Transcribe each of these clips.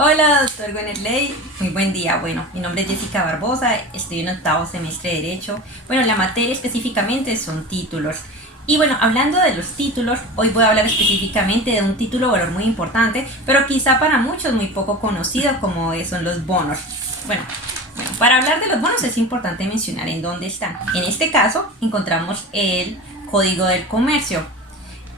Hola, doctor Gonerley, muy buen día. Bueno, mi nombre es Jessica Barbosa, estoy en octavo semestre de Derecho. Bueno, la materia específicamente son títulos. Y bueno, hablando de los títulos, hoy voy a hablar específicamente de un título de valor muy importante, pero quizá para muchos muy poco conocido, como son los bonos. Bueno, para hablar de los bonos es importante mencionar en dónde están. En este caso, encontramos el Código del Comercio.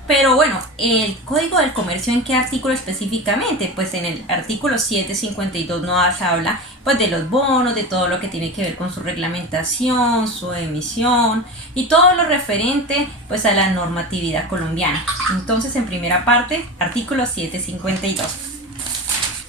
Pero bueno, el Código del Comercio, ¿en qué artículo específicamente? Pues en el artículo 752 nos habla pues de los bonos, de todo lo que tiene que ver con su reglamentación, su emisión y todo lo referente pues a la normatividad colombiana. Entonces, en primera parte, artículo 752.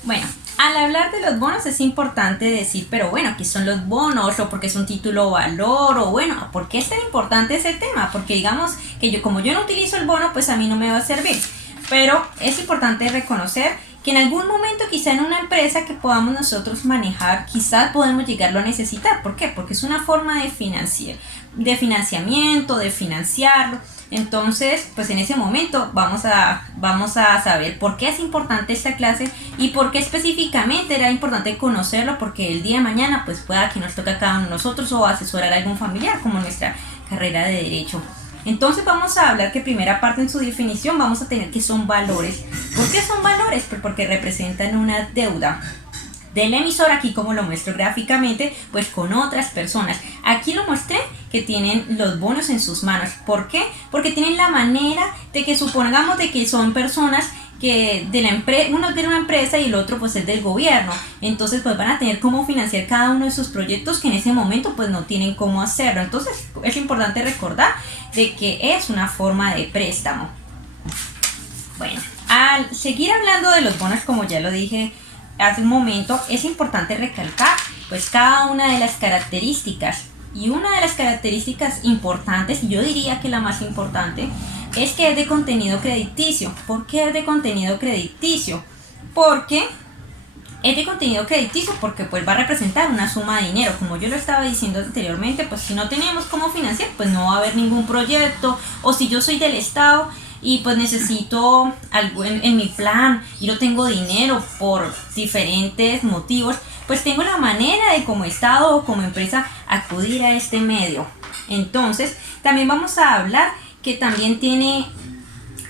Bueno, al hablar de los bonos es importante decir, pero bueno, ¿qué son los bonos? O porque es un título o valor, o bueno, ¿por qué es tan importante ese tema? Porque digamos que como yo no utilizo el bono, pues a mí no me va a servir. Pero es importante reconocer que en algún momento quizá en una empresa que podamos nosotros manejar, quizás podemos llegarlo a necesitar. ¿Por qué? Porque es una forma de financiamiento, de financiarlo. Entonces, pues en ese momento vamos a saber por qué es importante esta clase y por qué específicamente era importante conocerlo, porque el día de mañana pues pueda que nos toque a cada uno de nosotros o asesorar a algún familiar, como en nuestra carrera de Derecho. Entonces vamos a hablar que primera parte en su definición vamos a tener que son valores. ¿Por qué son valores? Pues porque representan una deuda del emisor, aquí como lo muestro gráficamente, pues con otras personas. Aquí lo mostré que tienen los bonos en sus manos. ¿Por qué? Porque tienen la manera de que supongamos de que son personas que de la empresa, uno tiene una empresa y el otro pues es del gobierno. Entonces pues van a tener cómo financiar cada uno de sus proyectos que en ese momento pues no tienen cómo hacerlo. Entonces es importante recordar de que es una forma de préstamo. Bueno, al seguir hablando de los bonos, como ya lo dije hace un momento, es importante recalcar pues cada una de las características, y una de las características importantes, yo diría que la más importante, es que es de contenido crediticio. ¿Por qué es de contenido crediticio? Porque es de contenido crediticio porque pues va a representar una suma de dinero. Como yo lo estaba diciendo anteriormente, pues si no tenemos cómo financiar, pues no va a haber ningún proyecto. O si yo soy del Estado y pues necesito algo en mi plan y no tengo dinero por diferentes motivos, pues tengo la manera de como Estado o como empresa acudir a este medio. Entonces también vamos a hablar que también tiene,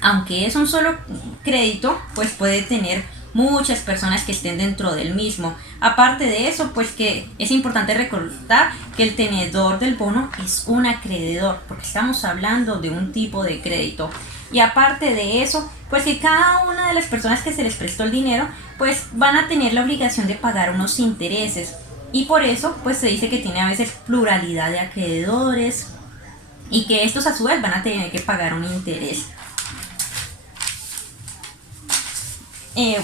aunque es un solo crédito, pues puede tener muchas personas que estén dentro del mismo. Aparte de eso, pues que es importante recordar que el tenedor del bono es un acreedor, porque estamos hablando de un tipo de crédito. Y aparte de eso, pues que cada una de las personas que se les prestó el dinero, pues van a tener la obligación de pagar unos intereses. Y por eso, pues se dice que tiene a veces pluralidad de acreedores y que estos a su vez van a tener que pagar un interés.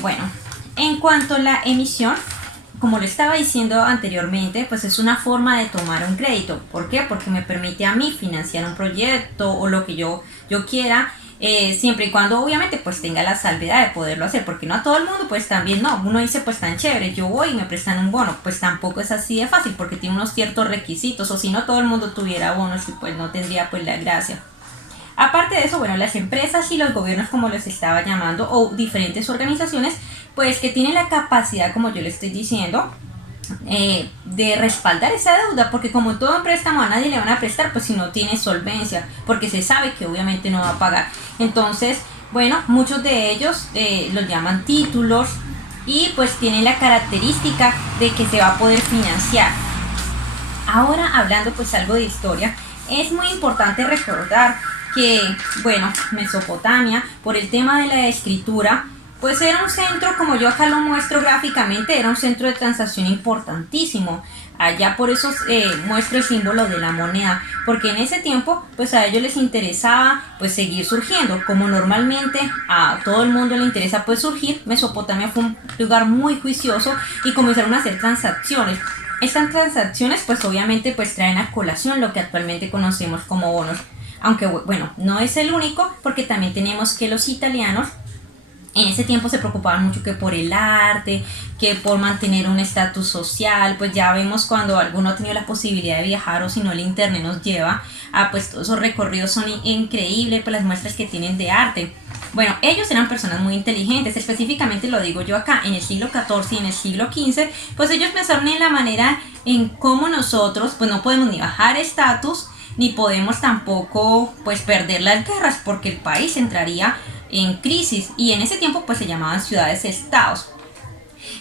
Bueno, en cuanto a la emisión, como lo estaba diciendo anteriormente, pues es una forma de tomar un crédito. ¿Por qué? Porque me permite a mí financiar un proyecto o lo que yo quiera, siempre y cuando obviamente pues tenga la salvedad de poderlo hacer, porque no a todo el mundo pues también no, uno dice pues tan chévere, yo voy y me prestan un bono, pues tampoco es así de fácil porque tiene unos ciertos requisitos, o si no todo el mundo tuviera bonos y pues no tendría pues la gracia. Aparte de eso, bueno, las empresas y los gobiernos, como les estaba llamando, o diferentes organizaciones, pues que tienen la capacidad, como yo le estoy diciendo, de respaldar esa deuda, porque como todo préstamo a nadie le van a prestar pues si no tiene solvencia, porque se sabe que obviamente no va a pagar. Entonces, bueno, muchos de ellos los llaman títulos y pues tienen la característica de que se va a poder financiar. Ahora, hablando pues algo de historia, es muy importante recordar que, bueno, Mesopotamia, por el tema de la escritura, pues era un centro, como yo acá lo muestro gráficamente, era un centro de transacción importantísimo. Allá por eso muestro el símbolo de la moneda, porque en ese tiempo pues a ellos les interesaba pues seguir surgiendo, como normalmente a todo el mundo le interesa pues surgir. Mesopotamia fue un lugar muy juicioso y comenzaron a hacer transacciones. Estas transacciones pues obviamente pues traen a colación lo que actualmente conocemos como bonos, aunque bueno, no es el único, porque también tenemos que los italianos En ese tiempo se preocupaban mucho que por el arte, que por mantener un estatus social. Pues ya vemos cuando alguno ha tenido la posibilidad de viajar, o si no el internet nos lleva a, pues todos esos recorridos son increíbles, pues las muestras que tienen de arte. Bueno, ellos eran personas muy inteligentes, específicamente lo digo yo acá, en el siglo XIV y en el siglo XV, pues ellos pensaron en la manera en cómo nosotros, pues no podemos ni bajar estatus, ni podemos tampoco, pues perder las guerras, porque el país entraría en crisis, y en ese tiempo pues se llamaban ciudades-estados.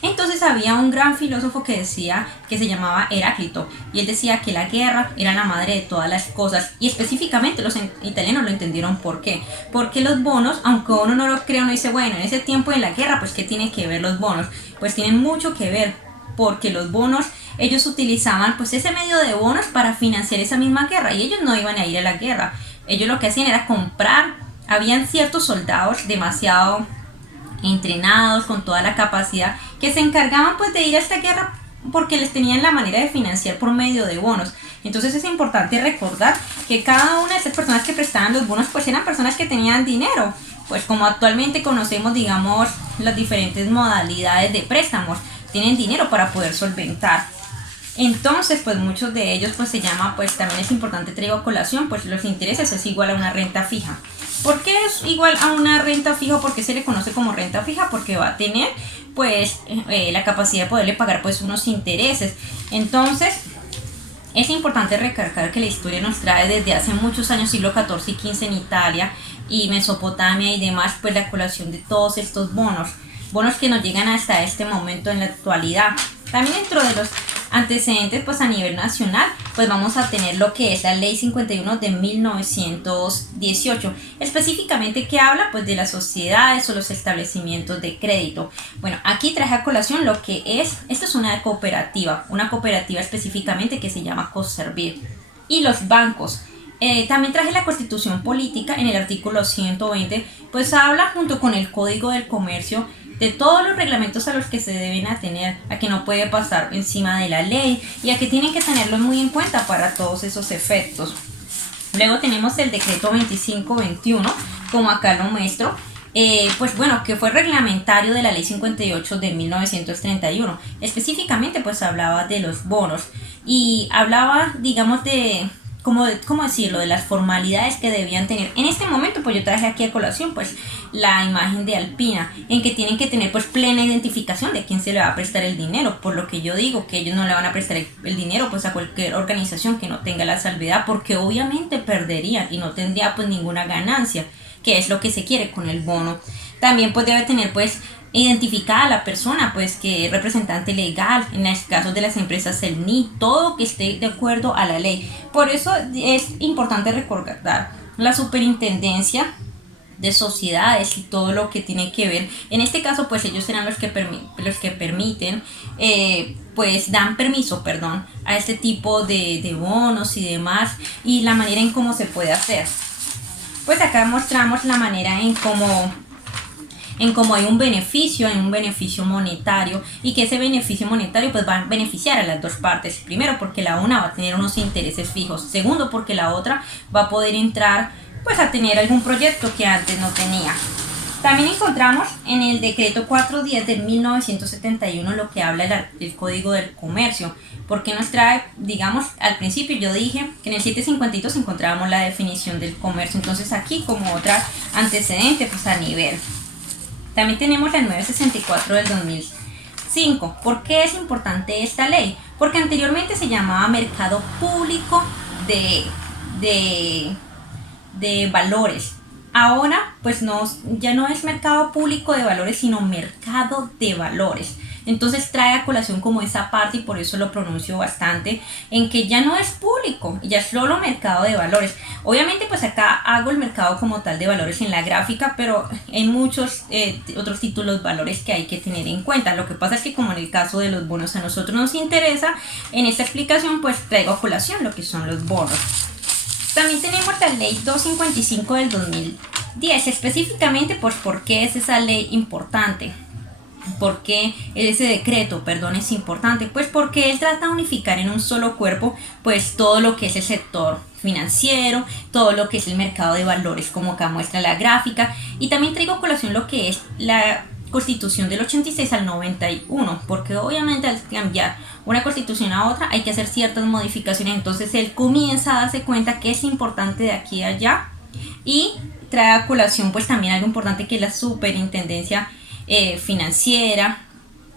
Entonces había un gran filósofo que decía, que se llamaba Heráclito, y él decía que la guerra era la madre de todas las cosas, y específicamente los italianos lo entendieron. ¿Por qué? Porque los bonos, aunque uno no lo crea, uno dice, bueno, en ese tiempo de la guerra, pues ¿qué tiene que ver los bonos? Pues tienen mucho que ver, porque los bonos, ellos utilizaban pues ese medio de bonos para financiar esa misma guerra, y ellos no iban a ir a la guerra, ellos lo que hacían era comprar. Habían ciertos soldados demasiado entrenados, con toda la capacidad, que se encargaban pues de ir a esta guerra porque les tenían la manera de financiar por medio de bonos. Entonces es importante recordar que cada una de estas personas que prestaban los bonos pues eran personas que tenían dinero, pues como actualmente conocemos, digamos, las diferentes modalidades de préstamos, tienen dinero para poder solventar. Entonces, pues muchos de ellos pues se llama, pues también es importante, traigo a colación, pues los intereses es igual a una renta fija. ¿Por qué es igual a una renta fija? ¿Por qué se le conoce como renta fija? Porque va a tener pues la capacidad de poderle pagar pues unos intereses. Entonces, es importante recalcar que la historia nos trae desde hace muchos años, siglo XIV y XV en Italia y Mesopotamia y demás, pues la colación de todos estos bonos que nos llegan hasta este momento en la actualidad. También dentro de los antecedentes pues a nivel nacional pues vamos a tener lo que es la ley 51 de 1918, específicamente que habla pues de las sociedades o los establecimientos de crédito. Bueno, aquí traje a colación lo que es, esto es una cooperativa específicamente que se llama Coservir, y los bancos. También traje la Constitución Política en el artículo 120, pues habla junto con el Código del Comercio de todos los reglamentos a los que se deben atener, a que no puede pasar encima de la ley y a que tienen que tenerlo muy en cuenta para todos esos efectos. Luego tenemos el decreto 2521, como acá lo muestro, pues bueno, que fue reglamentario de la ley 58 de 1931. Específicamente pues hablaba de los bonos y hablaba, digamos, de ¿cómo decirlo? De las formalidades que debían tener. En este momento, pues yo traje aquí a colación, pues, la imagen de Alpina, en que tienen que tener, pues, plena identificación de quién se le va a prestar el dinero, por lo que yo digo que ellos no le van a prestar el dinero, pues, a cualquier organización que no tenga la salvedad, porque obviamente perderían y no tendría, pues, ninguna ganancia, que es lo que se quiere con el bono. También, pues, debe tener, pues, identificada a la persona, pues que es representante legal, en el caso de las empresas el NI, todo que esté de acuerdo a la ley. Por eso es importante recordar la superintendencia de sociedades y todo lo que tiene que ver. En este caso pues ellos serán los que permiten, pues dan permiso, a este tipo de bonos y demás, y la manera en cómo se puede hacer. Pues acá mostramos la manera en cómo hay un beneficio monetario, y que ese beneficio monetario pues va a beneficiar a las dos partes. Primero, porque la una va a tener unos intereses fijos. Segundo, porque la otra va a poder entrar pues a tener algún proyecto que antes no tenía. También encontramos en el decreto 410 de 1971 lo que habla del Código del Comercio, porque nos trae, digamos, al principio yo dije que en el 752 encontrábamos la definición del comercio. Entonces aquí, como otra antecedente pues a nivel. También tenemos la 964 del 2005. ¿Por qué es importante esta ley? Porque anteriormente se llamaba Mercado Público de valores. Ahora pues ya no es Mercado Público de Valores, sino Mercado de Valores. Entonces trae a colación como esa parte, y por eso lo pronuncio bastante, en que ya no es público, ya es solo mercado de valores. Obviamente pues acá hago el mercado como tal de valores en la gráfica, pero en muchos otros títulos valores que hay que tener en cuenta. Lo que pasa es que, como en el caso de los bonos a nosotros nos interesa, en esta explicación pues traigo a colación lo que son los bonos. También tenemos la ley 255 del 2010, específicamente pues ¿por qué es esa ley importante? ¿Por qué ese decreto, es importante? Pues porque él trata de unificar en un solo cuerpo pues todo lo que es el sector financiero, todo lo que es el mercado de valores, como acá muestra la gráfica, y también traigo a colación lo que es la Constitución del 86 al 91, porque obviamente al cambiar una constitución a otra hay que hacer ciertas modificaciones, entonces él comienza a darse cuenta que es importante de aquí a allá, y trae a colación pues también algo importante, que es la superintendencia financiera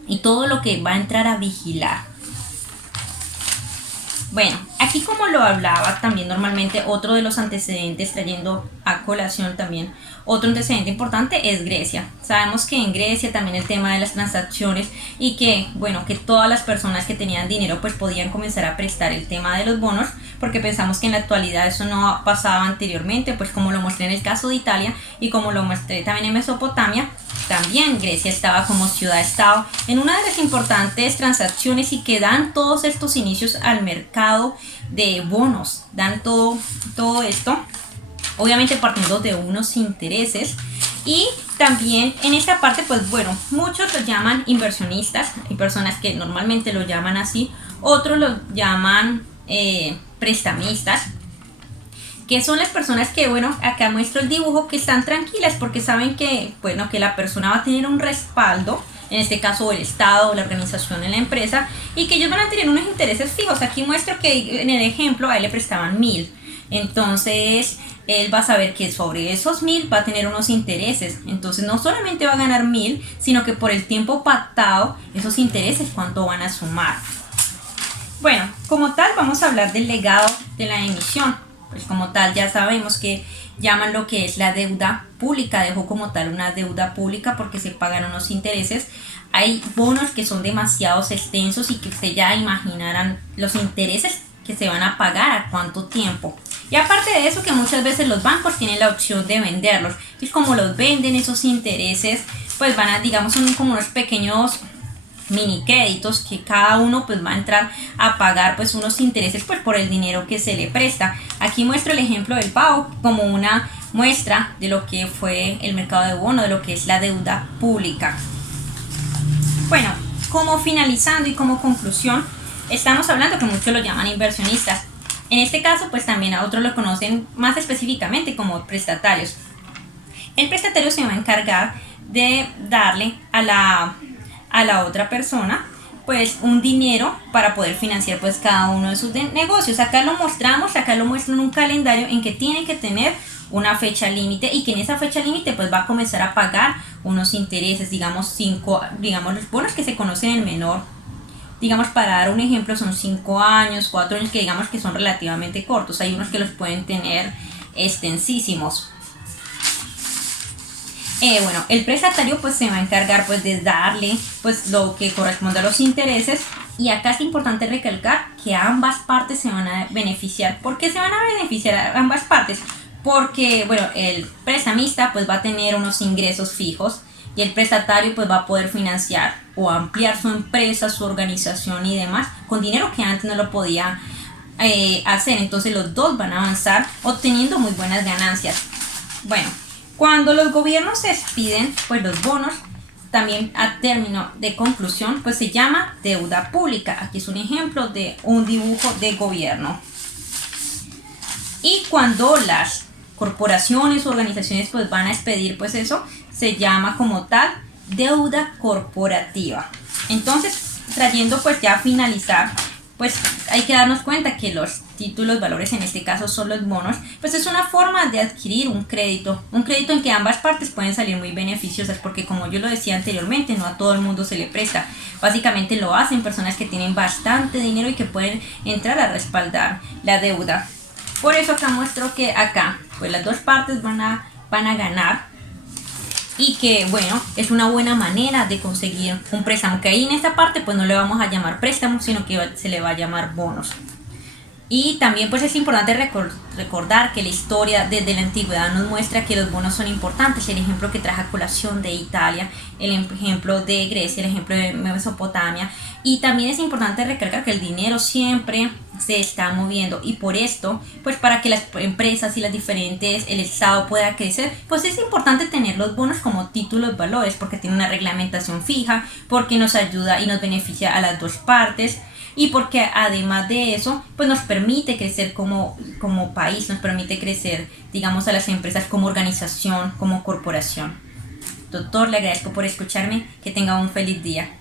y todo lo que va a entrar a vigilar. Bueno, aquí como lo hablaba también normalmente, otro de los antecedentes, trayendo a colación también otro antecedente importante, es Grecia. Sabemos que en Grecia también el tema de las transacciones, y que bueno, que todas las personas que tenían dinero pues podían comenzar a prestar el tema de los bonos, porque pensamos que en la actualidad eso no pasaba anteriormente, pues como lo mostré en el caso de Italia y como lo mostré también en Mesopotamia. También Grecia estaba como ciudad-estado en una de las importantes transacciones, y que dan todos estos inicios al mercado de bonos, dan todo esto, obviamente partiendo de unos intereses. Y también en esta parte pues bueno, muchos lo llaman inversionistas, hay personas que normalmente lo llaman así, otros lo llaman prestamistas, que son las personas que, bueno, acá muestro el dibujo, que están tranquilas porque saben que, bueno, que la persona va a tener un respaldo, en este caso el Estado, la organización en la empresa, y que ellos van a tener unos intereses fijos. Aquí muestro que en el ejemplo a él le prestaban 1000, entonces él va a saber que sobre esos 1000 va a tener unos intereses, entonces no solamente va a ganar 1000, sino que por el tiempo pactado, esos intereses cuánto van a sumar. Bueno, como tal vamos a hablar del legado de la emisión. Pues como tal ya sabemos que llaman lo que es la deuda pública, dejo como tal una deuda pública porque se pagan unos intereses. Hay bonos que son demasiado extensos y que usted ya imaginarán los intereses que se van a pagar a cuánto tiempo. Y aparte de eso, que muchas veces los bancos tienen la opción de venderlos. Y como los venden, esos intereses pues van a, digamos, son como unos pequeños mini créditos que cada uno pues va a entrar a pagar pues unos intereses pues por el dinero que se le presta. Aquí muestro el ejemplo del pago como una muestra de lo que fue el mercado de bono, de lo que es la deuda pública. Bueno, como finalizando y como conclusión, estamos hablando que muchos lo llaman inversionistas. En este caso pues también a otros lo conocen más específicamente como prestatarios. El prestatario se va a encargar de darle a la otra persona pues un dinero para poder financiar pues cada uno de sus negocios. Acá lo mostramos, acá lo muestro en un calendario en que tiene que tener una fecha límite, y que en esa fecha límite pues va a comenzar a pagar unos intereses, digamos los bonos que se conocen en menor, digamos para dar un ejemplo son 5 años, 4 años, que digamos que son relativamente cortos. Hay unos que los pueden tener extensísimos. Bueno, el prestatario pues se va a encargar pues de darle pues lo que corresponde a los intereses, y acá es importante recalcar que ambas partes se van a beneficiar. ¿Por qué se van a beneficiar a ambas partes? Porque bueno, el prestamista pues va a tener unos ingresos fijos, y el prestatario pues va a poder financiar o ampliar su empresa, su organización y demás con dinero que antes no lo podía hacer. Entonces los dos van a avanzar obteniendo muy buenas ganancias. Bueno, cuando los gobiernos expiden pues los bonos, también a término de conclusión pues se llama deuda pública. Aquí es un ejemplo de un dibujo de gobierno. Y cuando las corporaciones o organizaciones pues van a expedir pues eso, se llama como tal deuda corporativa. Entonces, trayendo pues ya a finalizar, pues hay que darnos cuenta que los títulos valores, en este caso son los bonos, pues es una forma de adquirir un crédito en que ambas partes pueden salir muy beneficiosas, porque como yo lo decía anteriormente, no a todo el mundo se le presta. Básicamente lo hacen personas que tienen bastante dinero y que pueden entrar a respaldar la deuda. Por eso acá muestro que acá pues las dos partes van a ganar, y que bueno, es una buena manera de conseguir un préstamo, que ahí en esta parte pues no le vamos a llamar préstamo, sino que se le va a llamar bonos. Y también pues es importante recordar que la historia desde la antigüedad nos muestra que los bonos son importantes. El ejemplo que traje a colación de Italia, el ejemplo de Grecia, el ejemplo de Mesopotamia. Y también es importante recalcar que el dinero siempre se está moviendo, y por esto pues para que las empresas y las diferentes, el Estado pueda crecer, pues es importante tener los bonos como títulos valores, porque tiene una reglamentación fija, porque nos ayuda y nos beneficia a las dos partes. y porque además de eso, pues nos permite crecer como país, nos permite crecer, digamos, a las empresas como organización, como corporación. Doctor, le agradezco por escucharme, que tenga un feliz día.